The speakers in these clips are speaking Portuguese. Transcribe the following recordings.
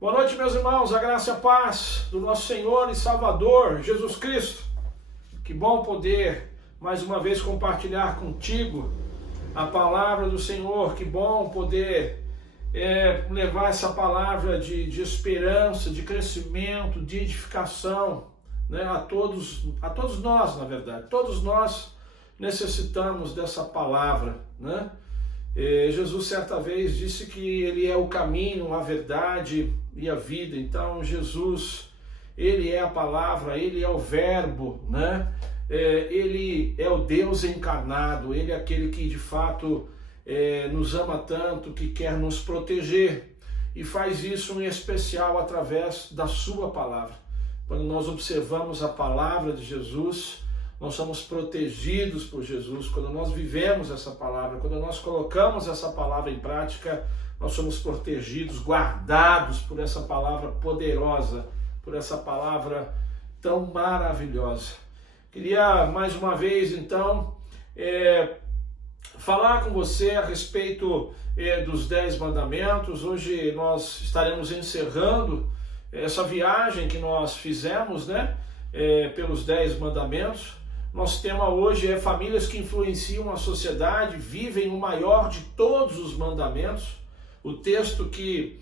Boa noite, meus irmãos, a graça e a paz do nosso Senhor e Salvador, Jesus Cristo. Que bom poder, mais uma vez, compartilhar contigo a palavra do Senhor. Que bom poder levar essa palavra de esperança, de crescimento, de edificação, né, a todos nós, na verdade. Todos nós necessitamos dessa palavra, né? Jesus certa vez disse que Ele é o caminho, a verdade e a vida. Então Jesus, Ele é a palavra, Ele é o verbo, né? Ele é o Deus encarnado, Ele é aquele que de fato nos ama tanto, que quer nos proteger e faz isso em especial através da sua palavra. Quando nós observamos a palavra de Jesus, nós somos protegidos por Jesus. Quando nós vivemos essa palavra, quando nós colocamos essa palavra em prática, nós somos protegidos, guardados por essa palavra poderosa, por essa palavra tão maravilhosa. Queria mais uma vez, então, falar com você a respeito dos 10 mandamentos. Hoje nós estaremos encerrando essa viagem que nós fizemos, né, pelos 10 mandamentos. Nosso tema hoje é famílias que influenciam a sociedade, vivem o maior de todos os mandamentos. O texto que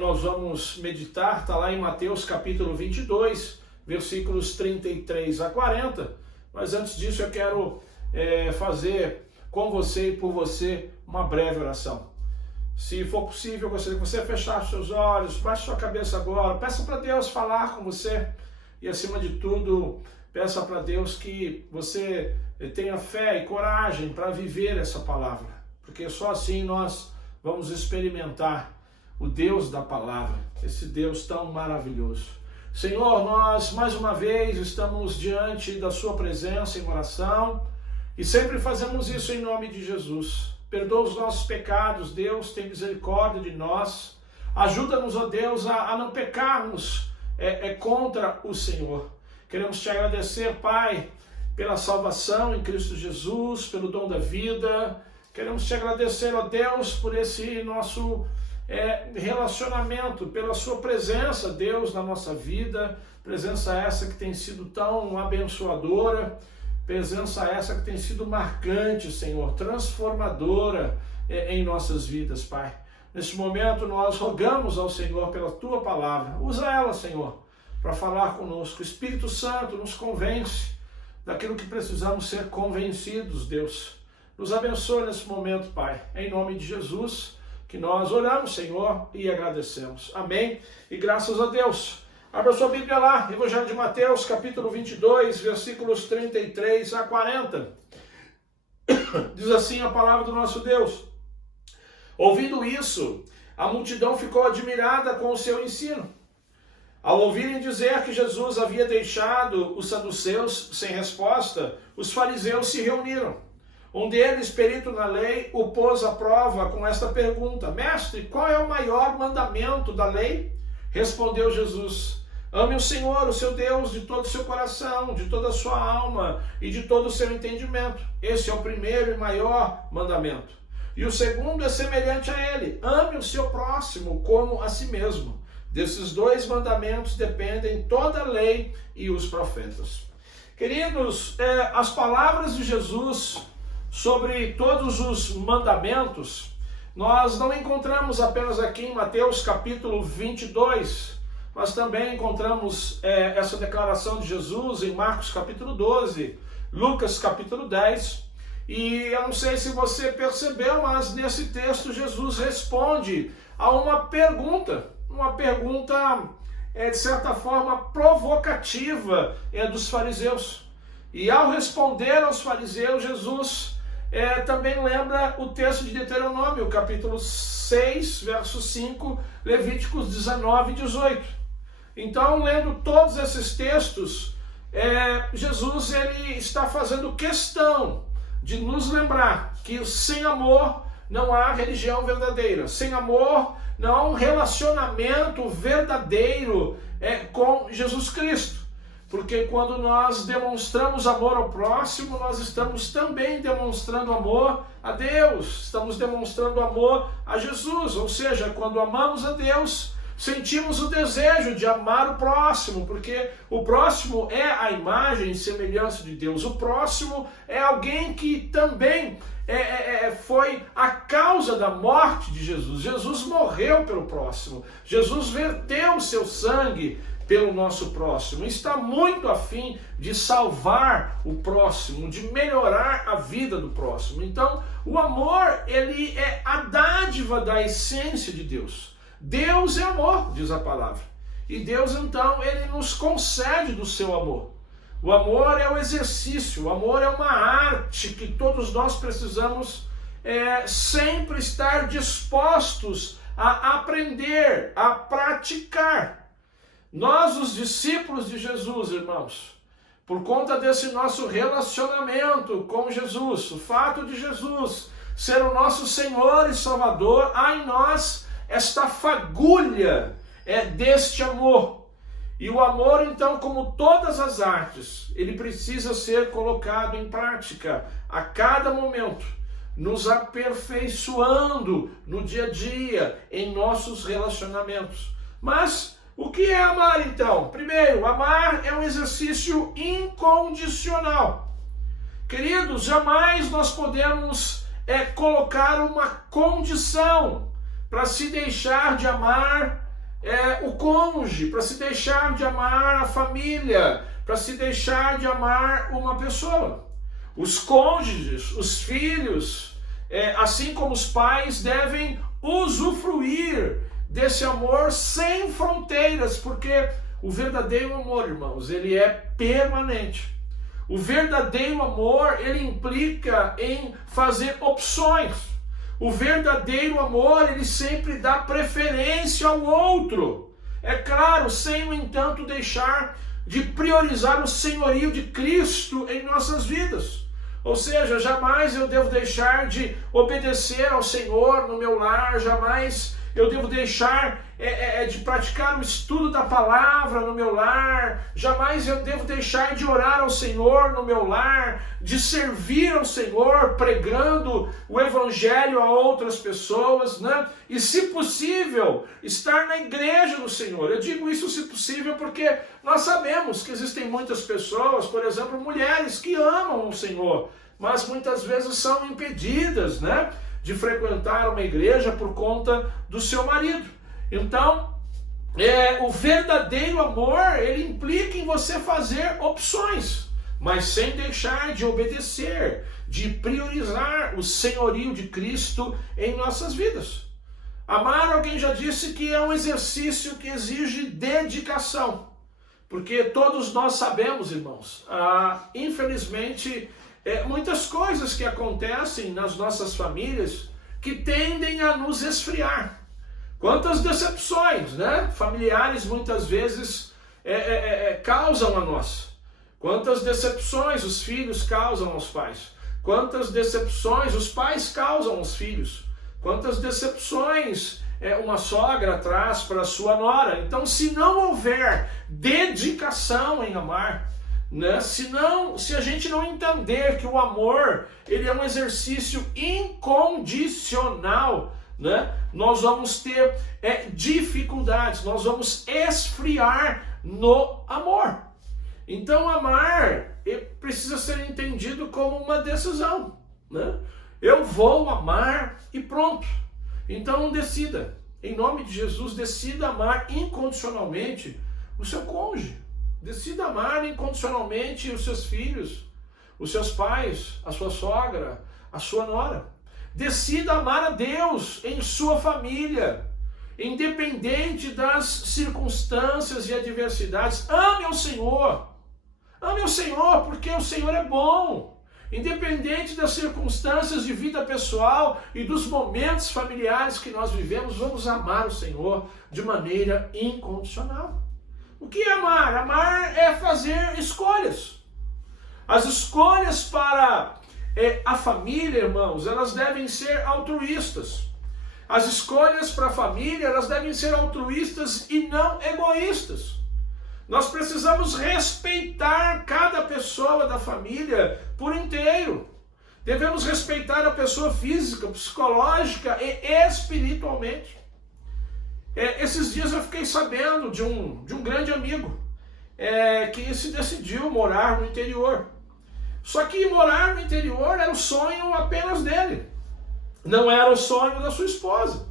nós vamos meditar está lá em Mateus capítulo 22, versículos 33 a 40. Mas antes disso eu quero fazer com você e por você uma breve oração. Se for possível, eu gostaria que você fechasse seus olhos, baixe sua cabeça agora, peça para Deus falar com você e, acima de tudo, peça para Deus que você tenha fé e coragem para viver essa palavra, porque só assim nós vamos experimentar o Deus da palavra, esse Deus tão maravilhoso. Senhor, nós mais uma vez estamos diante da sua presença em oração e sempre fazemos isso em nome de Jesus. Perdoa os nossos pecados, Deus, tem misericórdia de nós. Ajuda-nos, ó Deus, a não pecarmos contra o Senhor. Queremos te agradecer, Pai, pela salvação em Cristo Jesus, pelo dom da vida. Queremos te agradecer, ó Deus, por esse nosso relacionamento, pela sua presença, Deus, na nossa vida. Presença essa que tem sido tão abençoadora. Presença essa que tem sido marcante, Senhor, transformadora em nossas vidas, Pai. Nesse momento nós rogamos ao Senhor pela Tua palavra. Usa ela, Senhor, para falar conosco. O Espírito Santo nos convence daquilo que precisamos ser convencidos, Deus. Nos abençoe nesse momento, Pai. Em nome de Jesus, que nós oramos, Senhor, e agradecemos. Amém. E graças a Deus. Abra sua Bíblia lá, Evangelho de Mateus, capítulo 22, versículos 33 a 40. Diz assim a palavra do nosso Deus. Ouvindo isso, a multidão ficou admirada com o seu ensino. Ao ouvirem dizer que Jesus havia deixado os saduceus sem resposta, os fariseus se reuniram. Um deles, perito na lei, o pôs à prova com esta pergunta: Mestre, qual é o maior mandamento da lei? Respondeu Jesus: ame o Senhor, o seu Deus, de todo o seu coração, de toda a sua alma e de todo o seu entendimento. Esse é o primeiro e maior mandamento. E o segundo é semelhante a ele: ame o seu próximo como a si mesmo. Desses 2 mandamentos dependem toda a lei e os profetas. Queridos, as palavras de Jesus sobre todos os mandamentos, nós não encontramos apenas aqui em Mateus capítulo 22, mas também encontramos essa declaração de Jesus em Marcos capítulo 12, Lucas capítulo 10, e eu não sei se você percebeu, mas nesse texto Jesus responde a uma pergunta de certa forma provocativa dos fariseus. E ao responder aos fariseus, Jesus também lembra o texto de Deuteronômio, capítulo 6, verso 5, Levíticos 19 e 18. Então, lendo todos esses textos, Jesus ele está fazendo questão de nos lembrar que sem amor não há religião verdadeira. Sem amor não há um relacionamento verdadeiro com Jesus Cristo. Porque quando nós demonstramos amor ao próximo, nós estamos também demonstrando amor a Deus, estamos demonstrando amor a Jesus. Ou seja, quando amamos a Deus, sentimos o desejo de amar o próximo, porque o próximo é a imagem e semelhança de Deus. O próximo é alguém que também foi a causa da morte de Jesus. Jesus morreu pelo próximo. Jesus verteu o seu sangue pelo nosso próximo. Está muito afim de salvar o próximo, de melhorar a vida do próximo. Então, o amor, ele é a dádiva da essência de Deus. Deus é amor, diz a palavra. E Deus, então, ele nos concede do seu amor. O amor é o exercício, o amor é uma arte que todos nós precisamos sempre estar dispostos a aprender, a praticar. Nós, os discípulos de Jesus, irmãos, por conta desse nosso relacionamento com Jesus, o fato de Jesus ser o nosso Senhor e Salvador, há em nós esta fagulha deste amor. E o amor, então, como todas as artes, ele precisa ser colocado em prática a cada momento, nos aperfeiçoando no dia a dia, em nossos relacionamentos. Mas o que é amar, então? Primeiro, amar é um exercício incondicional. Queridos, jamais nós podemos colocar uma condição para se deixar de amar o cônjuge, para se deixar de amar a família, para se deixar de amar uma pessoa. Os cônjuges, os filhos, assim como os pais, devem usufruir desse amor sem fronteiras, porque o verdadeiro amor, irmãos, ele é permanente. O verdadeiro amor, ele implica em fazer opções. O verdadeiro amor, ele sempre dá preferência ao outro. É claro, sem, no entanto, deixar de priorizar o senhorio de Cristo em nossas vidas. Ou seja, jamais eu devo deixar de obedecer ao Senhor no meu lar, jamais eu devo deixar de praticar o estudo da palavra no meu lar, jamais eu devo deixar de orar ao Senhor no meu lar, de servir ao Senhor pregando o Evangelho a outras pessoas, né? E, se possível, estar na igreja do Senhor. Eu digo isso se possível porque nós sabemos que existem muitas pessoas, por exemplo, mulheres que amam o Senhor, mas muitas vezes são impedidas, né, de frequentar uma igreja por conta do seu marido. Então, o verdadeiro amor, ele implica em você fazer opções, mas sem deixar de obedecer, de priorizar o senhorio de Cristo em nossas vidas. Amar, alguém já disse que é um exercício que exige dedicação, porque todos nós sabemos, irmãos, infelizmente, muitas coisas que acontecem nas nossas famílias que tendem a nos esfriar. Quantas decepções, né? Familiares muitas vezes causam a nós. Quantas decepções os filhos causam aos pais. Quantas decepções os pais causam aos filhos. Quantas decepções uma sogra traz para a sua nora. Então, se não houver dedicação em amar, né? Se a gente não entender que o amor, ele é um exercício incondicional, né? Nós vamos ter dificuldades, nós vamos esfriar no amor. Então, amar precisa ser entendido como uma decisão, né? Eu vou amar e pronto. Então, decida, em nome de Jesus, decida amar incondicionalmente o seu cônjuge. Decida amar incondicionalmente os seus filhos, os seus pais, a sua sogra, a sua nora. Decida amar a Deus em sua família, independente das circunstâncias e adversidades. Ame ao Senhor. Ame ao Senhor, porque o Senhor é bom. Independente das circunstâncias de vida pessoal e dos momentos familiares que nós vivemos, vamos amar o Senhor de maneira incondicional. O que é amar? Amar é fazer escolhas. As escolhas para a família, irmãos, elas devem ser altruístas. As escolhas para a família, elas devem ser altruístas e não egoístas. Nós precisamos respeitar cada pessoa da família por inteiro. Devemos respeitar a pessoa física, psicológica e espiritualmente. Esses dias eu fiquei sabendo de um grande amigo que se decidiu morar no interior. Só que morar no interior era o sonho apenas dele, não era o sonho da sua esposa.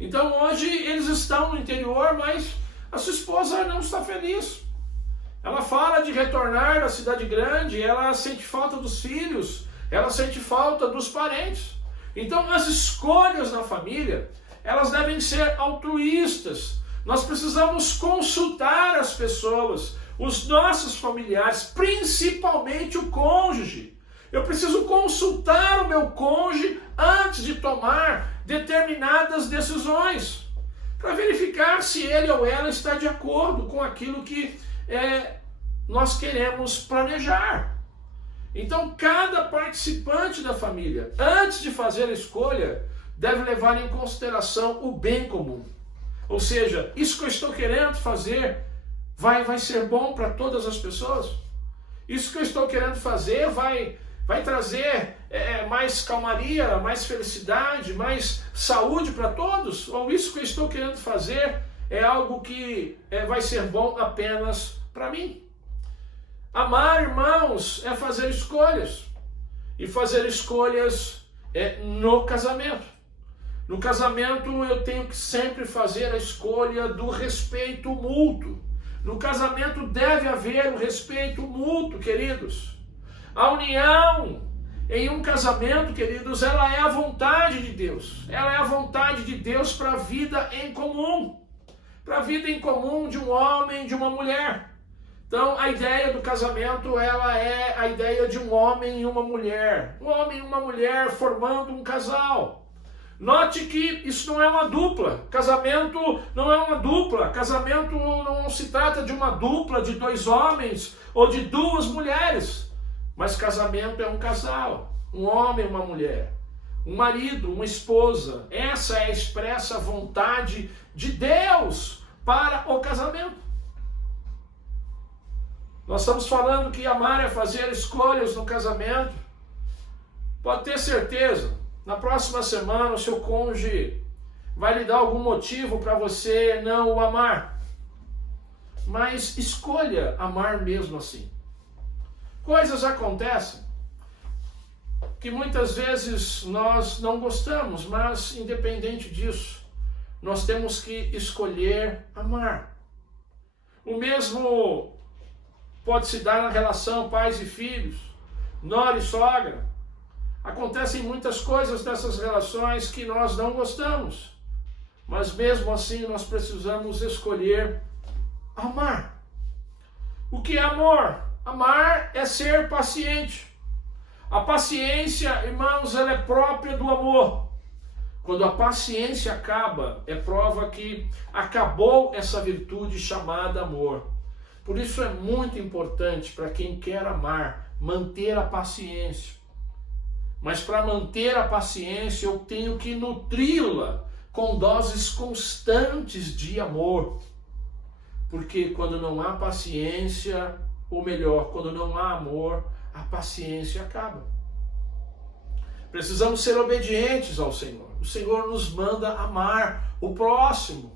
Então hoje eles estão no interior, mas a sua esposa não está feliz. Ela fala de retornar à cidade grande, ela sente falta dos filhos, ela sente falta dos parentes. Então as escolhas na família, elas devem ser altruístas. Nós precisamos consultar as pessoas, os nossos familiares, principalmente o cônjuge. Eu preciso consultar o meu cônjuge antes de tomar determinadas decisões, para verificar se ele ou ela está de acordo com aquilo que nós queremos planejar. Então, cada participante da família, antes de fazer a escolha, deve levar em consideração o bem comum. Ou seja, isso que eu estou querendo fazer vai ser bom para todas as pessoas? Isso que eu estou querendo fazer vai trazer mais calmaria, mais felicidade, mais saúde para todos? Ou isso que eu estou querendo fazer é algo que vai ser bom apenas para mim? Amar, irmãos, é fazer escolhas. E fazer escolhas no casamento. No casamento eu tenho que sempre fazer a escolha do respeito mútuo. No casamento deve haver o respeito mútuo, queridos. A união em um casamento, queridos, ela é a vontade de Deus. Ela é a vontade de Deus para a vida em comum. Para a vida em comum de um homem e de uma mulher. Então, a ideia do casamento, ela é a ideia de um homem e uma mulher. Um homem e uma mulher formando um casal. Note que isso não é uma dupla. Casamento não é uma dupla. Casamento não se trata de uma dupla de dois homens ou de duas mulheres. Mas casamento é um casal. Um homem e uma mulher. Um marido, uma esposa. Essa é a expressa vontade de Deus para o casamento. Nós estamos falando que amar é fazer escolhas no casamento. Pode ter certeza, na próxima semana o seu cônjuge vai lhe dar algum motivo para você não o amar. Mas escolha amar mesmo assim. Coisas acontecem que muitas vezes nós não gostamos, mas independente disso, nós temos que escolher amar. O mesmo pode se dar na relação pais e filhos, nora e sogra. Acontecem muitas coisas nessas relações que nós não gostamos, mas mesmo assim nós precisamos escolher amar. O que é amor? Amar é ser paciente. A paciência, irmãos, ela é própria do amor. Quando a paciência acaba, é prova que acabou essa virtude chamada amor. Por isso é muito importante para quem quer amar, manter a paciência. Mas para manter a paciência, eu tenho que nutri-la com doses constantes de amor. Porque quando não há paciência, ou melhor, quando não há amor, a paciência acaba. Precisamos ser obedientes ao Senhor. O Senhor nos manda amar o próximo.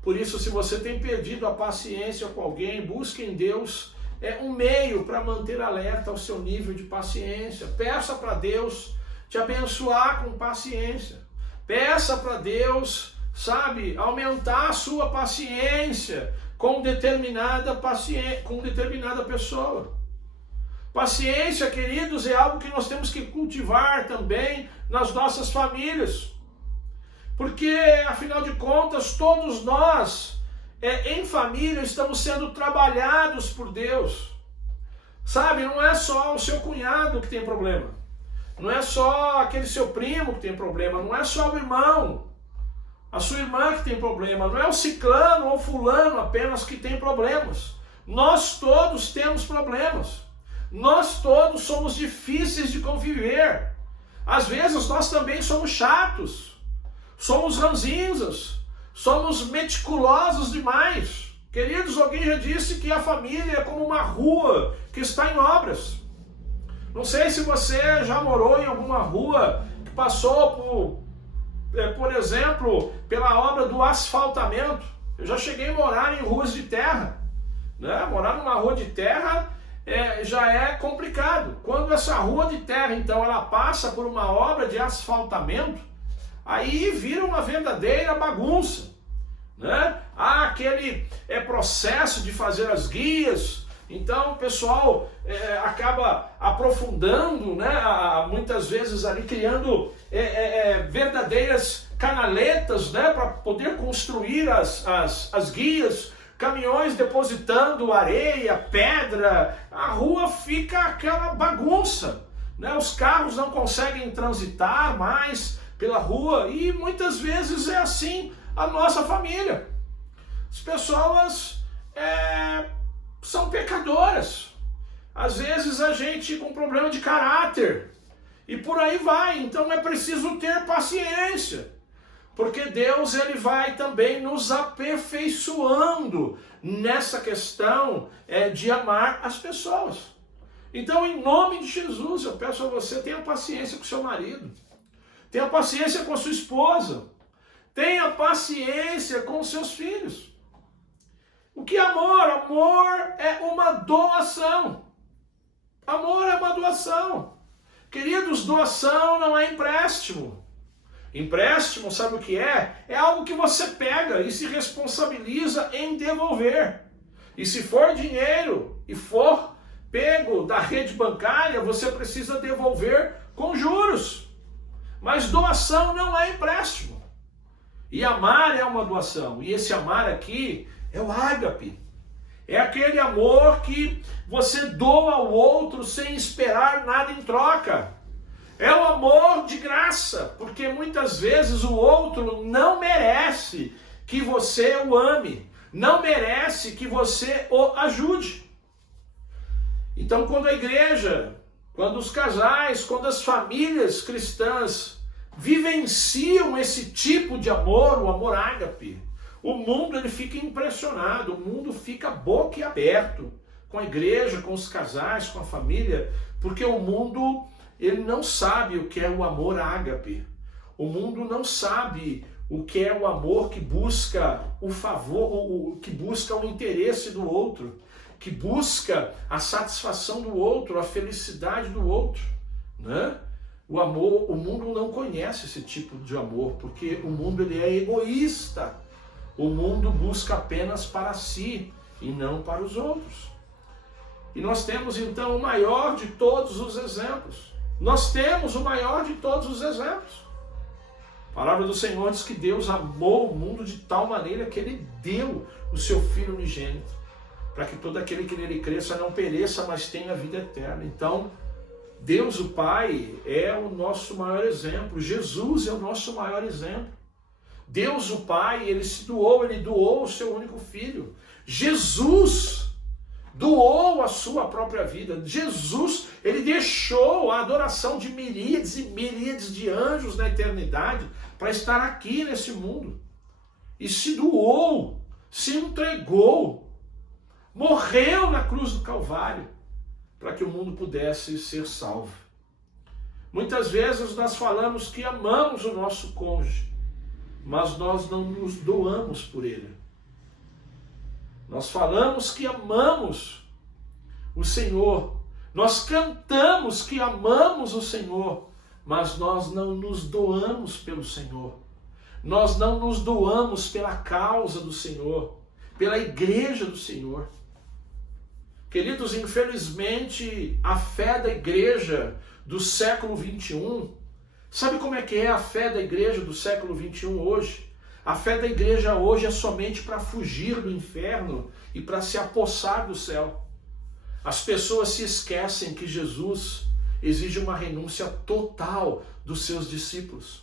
Por isso, se você tem perdido a paciência com alguém, busque em Deus um meio para manter alerta ao seu nível de paciência. Peça para Deus te abençoar com paciência. Peça para Deus, aumentar a sua paciência com determinada pessoa. Paciência, queridos, é algo que nós temos que cultivar também nas nossas famílias. Porque, afinal de contas, todos nós, em família, estamos sendo trabalhados por Deus. Não é só o seu cunhado que tem problema. Não é só aquele seu primo que tem problema. Não é só o irmão, a sua irmã que tem problema. Não é o ciclano ou fulano apenas que tem problemas. Nós todos temos problemas. Nós todos somos difíceis de conviver. Às vezes nós também somos chatos. Somos ranzinzas, somos meticulosos demais. Queridos, alguém já disse que a família é como uma rua que está em obras. Não sei se você já morou em alguma rua que passou por exemplo, pela obra do asfaltamento. Eu já cheguei a morar em ruas de terra, né? Morar numa rua de terra já é complicado. Quando essa rua de terra, então, ela passa por uma obra de asfaltamento, aí vira uma verdadeira bagunça, né? Há aquele processo de fazer as guias, então o pessoal acaba aprofundando, né? Muitas vezes ali criando verdadeiras canaletas, né? Para poder construir as guias, caminhões depositando areia, pedra, a rua fica aquela bagunça, né? Os carros não conseguem transitar mais pela rua e muitas vezes é assim a nossa família. As pessoas são pecadoras, às vezes a gente com problema de caráter e por aí vai. Então é preciso ter paciência, porque Deus ele vai também nos aperfeiçoando nessa questão de amar as pessoas. Então, em nome de Jesus, eu peço a você, tenha paciência com seu marido, tenha paciência com a sua esposa, tenha paciência com os seus filhos. O que é amor? Amor é uma doação. Amor é uma doação. Queridos, doação não é empréstimo. Empréstimo, sabe o que é? É algo que você pega e se responsabiliza em devolver. E se for dinheiro e for pego da rede bancária, você precisa devolver com juros. Mas doação não é empréstimo. E amar é uma doação. E esse amar aqui é o ágape. É aquele amor que você doa ao outro sem esperar nada em troca. É o amor de graça, porque muitas vezes o outro não merece que você o ame, não merece que você o ajude. Então, quando a igreja, quando os casais, quando as famílias cristãs vivenciam esse tipo de amor, o amor ágape, o mundo ele fica impressionado, o mundo fica boquiaberto com a igreja, com os casais, com a família, porque o mundo ele não sabe o que é o amor ágape. O mundo não sabe o que é o amor que busca o favor, que busca o interesse do outro, que busca a satisfação do outro, a felicidade do outro, né? O amor, o mundo não conhece esse tipo de amor, porque o mundo ele é egoísta. O mundo busca apenas para si e não para os outros. E nós temos então o maior de todos os exemplos. Nós temos o maior de todos os exemplos. A palavra do Senhor diz que Deus amou o mundo de tal maneira que Ele deu o seu Filho unigênito, para que todo aquele que nele cresça não pereça, mas tenha a vida eterna. Então, Deus o Pai é o nosso maior exemplo. Jesus é o nosso maior exemplo. Deus o Pai, Ele se doou, Ele doou o seu único Filho. Jesus doou a sua própria vida. Jesus, Ele deixou a adoração de miríades e miríades de anjos na eternidade para estar aqui nesse mundo. E se doou, se entregou, morreu na cruz do Calvário para que o mundo pudesse ser salvo. Muitas vezes nós falamos que amamos o nosso cônjuge, mas nós não nos doamos por ele. Nós falamos que amamos o Senhor, nós cantamos que amamos o Senhor, mas nós não nos doamos pelo Senhor. Nós não nos doamos pela causa do Senhor, pela igreja do Senhor. Queridos, infelizmente, a fé da igreja do século 21, sabe como é que é a fé da igreja do século 21 hoje? A fé da igreja hoje é somente para fugir do inferno e para se apossar do céu. As pessoas se esquecem que Jesus exige uma renúncia total dos seus discípulos.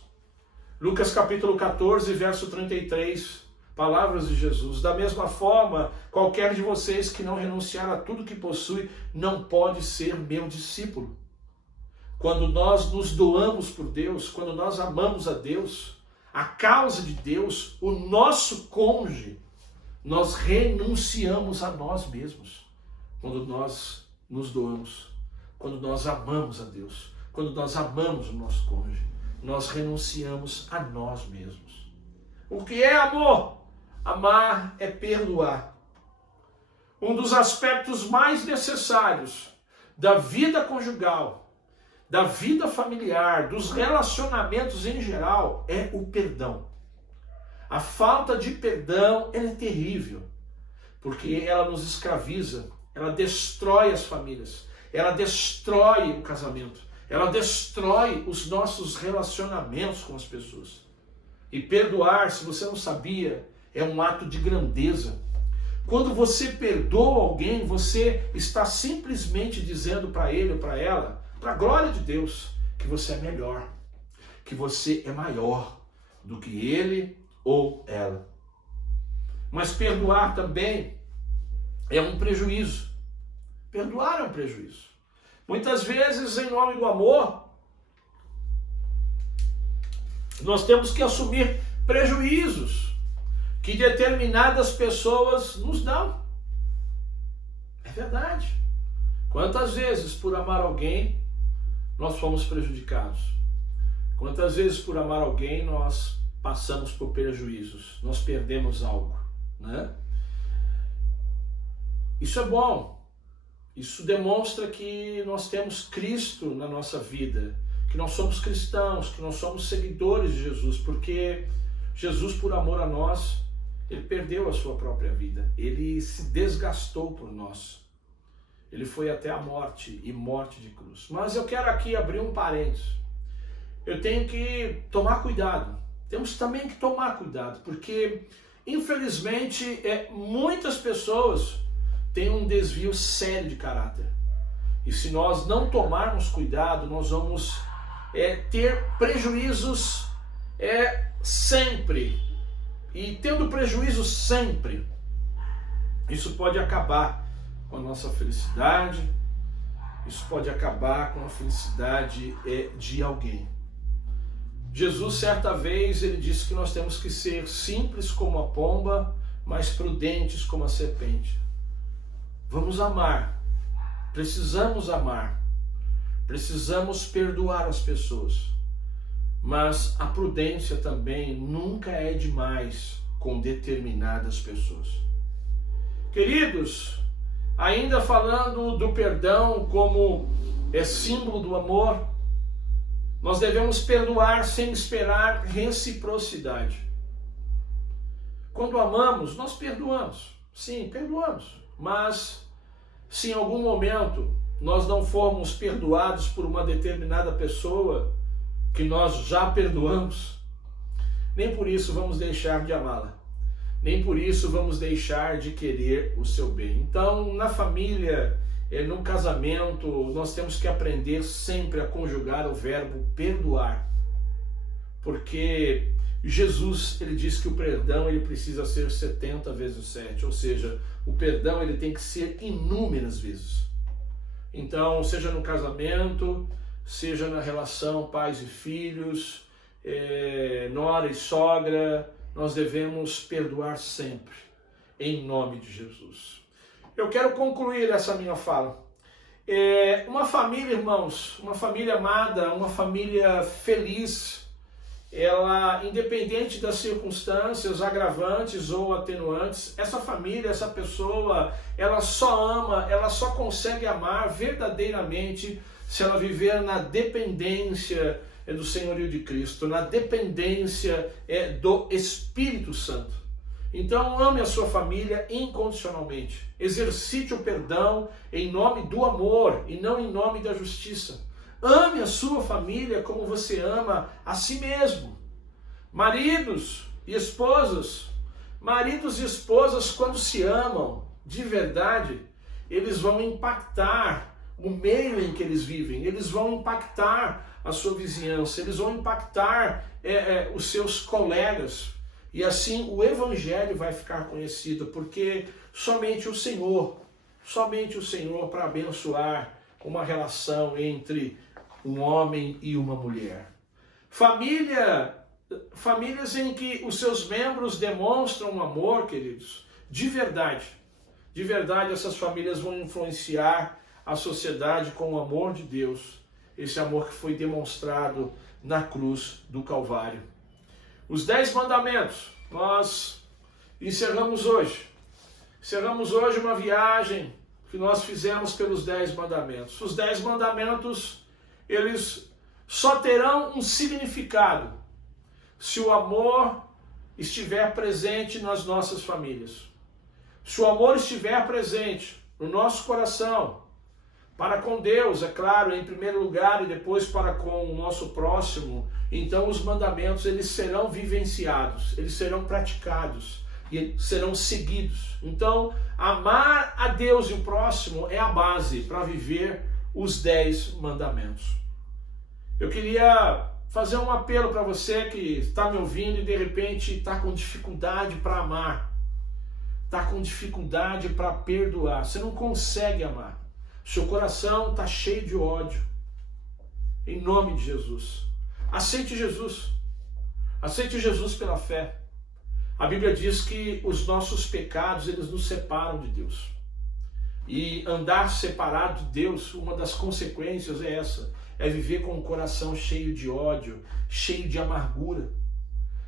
Lucas capítulo 14, verso 33, palavras de Jesus. Da mesma forma, qualquer de vocês que não renunciar a tudo que possui, não pode ser meu discípulo. Quando nós nos doamos por Deus, quando nós amamos a Deus, a causa de Deus, o nosso cônjuge, nós renunciamos a nós mesmos. Quando nós nos doamos, quando nós amamos a Deus, quando nós amamos o nosso cônjuge. nós renunciamos a nós mesmos. O que é amor? Amar é perdoar. Um dos aspectos mais necessários da vida conjugal, da vida familiar, dos relacionamentos em geral, é o perdão. A falta de perdão, ela é terrível, porque ela nos escraviza, ela destrói as famílias, ela destrói o casamento, ela destrói os nossos relacionamentos com as pessoas. E perdoar, se você não sabia, é um ato de grandeza. Quando você perdoa alguém, você está simplesmente dizendo para ele ou para ela, para a glória de Deus, que você é melhor, que você é maior do que ele ou ela. Mas perdoar também é um prejuízo. Perdoar é um prejuízo. Muitas vezes, em nome do amor, nós temos que assumir prejuízos que determinadas pessoas nos dão. É verdade. Quantas vezes, por amar alguém, nós fomos prejudicados? Quantas vezes, por amar alguém, nós passamos por prejuízos? Nós perdemos algo, né? Isso é bom. Isso demonstra que nós temos Cristo na nossa vida, que nós somos cristãos, que nós somos seguidores de Jesus, porque Jesus, por amor a nós, ele perdeu a sua própria vida, ele se desgastou por nós, ele foi até a morte e morte de cruz. Mas eu quero aqui abrir um parênteses. Eu tenho que tomar cuidado, temos também que tomar cuidado, porque infelizmente muitas pessoas têm um desvio sério de caráter, e se nós não tomarmos cuidado, nós vamos ter prejuízos sempre. E tendo prejuízo sempre, isso pode acabar com a nossa felicidade, isso pode acabar com a felicidade de alguém. Jesus, certa vez, ele disse que nós temos que ser simples como a pomba, mas prudentes como a serpente. Vamos amar, precisamos perdoar as pessoas. Mas a prudência também nunca é demais com determinadas pessoas. Queridos, ainda falando do perdão como símbolo do amor, nós devemos perdoar sem esperar reciprocidade. Quando amamos, nós perdoamos. Sim, perdoamos. Mas se em algum momento nós não formos perdoados por uma determinada pessoa que nós já perdoamos, nem por isso vamos deixar de amá-la, nem por isso vamos deixar de querer o seu bem. Então, na família, no casamento, nós temos que aprender sempre a conjugar o verbo perdoar, porque Jesus, ele diz que o perdão ele precisa ser 70 vezes 7, ou seja, o perdão ele tem que ser inúmeras vezes. Então, seja no casamento, seja na relação pais e filhos, nora e sogra, nós devemos perdoar sempre, em nome de Jesus. Eu quero concluir essa minha fala. Uma família, irmãos, uma família amada, uma família feliz, ela, independente das circunstâncias agravantes ou atenuantes, essa família, essa pessoa, ela só ama, ela só consegue amar verdadeiramente se ela viver na dependência do senhorio de Cristo, na dependência do Espírito Santo. Então ame a sua família incondicionalmente, exercite o perdão em nome do amor e não em nome da justiça. Ame a sua família como você ama a si mesmo. Maridos e esposas, quando se amam de verdade, eles vão impactar o meio em que eles vivem, eles vão impactar a sua vizinhança, eles vão impactar os seus colegas, e assim o Evangelho vai ficar conhecido, porque somente o Senhor para abençoar uma relação entre um homem e uma mulher. Famílias em que os seus membros demonstram amor, queridos, de verdade, essas famílias vão influenciar a sociedade com o amor de Deus, esse amor que foi demonstrado na cruz do Calvário. Os 10 mandamentos, nós encerramos hoje. Encerramos hoje uma viagem que nós fizemos pelos 10 mandamentos. Os 10 mandamentos, eles só terão um significado se o amor estiver presente nas nossas famílias. Se o amor estiver presente no nosso coração, para com Deus, é claro, em primeiro lugar, e depois para com o nosso próximo, então os mandamentos, eles serão vivenciados, eles serão praticados e serão seguidos. Então, amar a Deus e o próximo é a base para viver os 10 mandamentos. Eu queria fazer um apelo para você que está me ouvindo e de repente está com dificuldade para amar, está com dificuldade para perdoar, você não consegue amar. Seu coração está cheio de ódio. Em nome de Jesus. Aceite Jesus. Aceite Jesus pela fé. A Bíblia diz que os nossos pecados, eles nos separam de Deus. E andar separado de Deus, uma das consequências é essa. É viver com o coração cheio de ódio, cheio de amargura.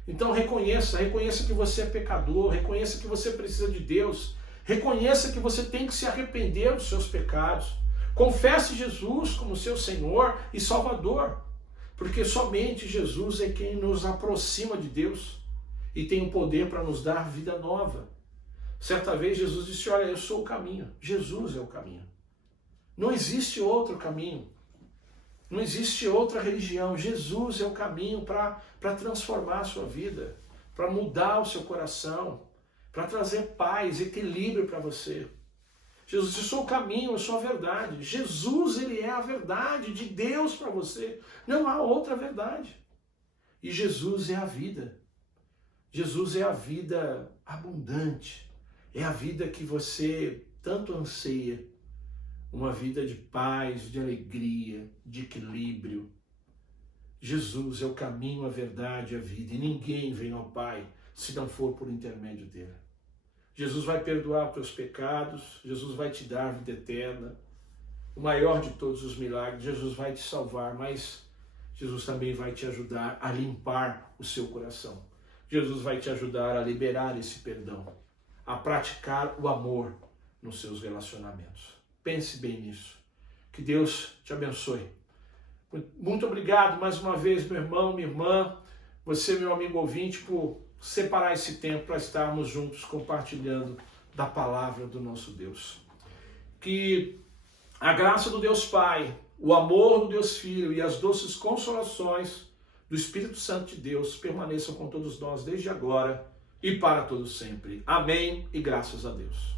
Então reconheça que você é pecador, reconheça que você precisa de Deus. Reconheça que você tem que se arrepender dos seus pecados. Confesse Jesus como seu Senhor e Salvador. Porque somente Jesus é quem nos aproxima de Deus e tem o poder para nos dar vida nova. Certa vez Jesus disse, olha, eu sou o caminho. Jesus é o caminho. Não existe outro caminho. Não existe outra religião. Jesus é o caminho para transformar a sua vida, para mudar o seu coração, para trazer paz, equilíbrio para você. Jesus disse, eu sou o caminho, eu sou a verdade. Jesus, ele é a verdade de Deus para você. Não há outra verdade. E Jesus é a vida. Jesus é a vida abundante. É a vida que você tanto anseia. Uma vida de paz, de alegria, de equilíbrio. Jesus é o caminho, a verdade e a vida. E ninguém vem ao Pai se não for por intermédio dele. Jesus vai perdoar os teus pecados, Jesus vai te dar vida eterna, o maior de todos os milagres, Jesus vai te salvar, mas Jesus também vai te ajudar a limpar o seu coração. Jesus vai te ajudar a liberar esse perdão, a praticar o amor nos seus relacionamentos. Pense bem nisso. Que Deus te abençoe. Muito obrigado mais uma vez, meu irmão, minha irmã, você, meu amigo ouvinte, por separar esse tempo para estarmos juntos compartilhando da palavra do nosso Deus. Que a graça do Deus Pai, o amor do Deus Filho e as doces consolações do Espírito Santo de Deus permaneçam com todos nós desde agora e para todos sempre. Amém e graças a Deus.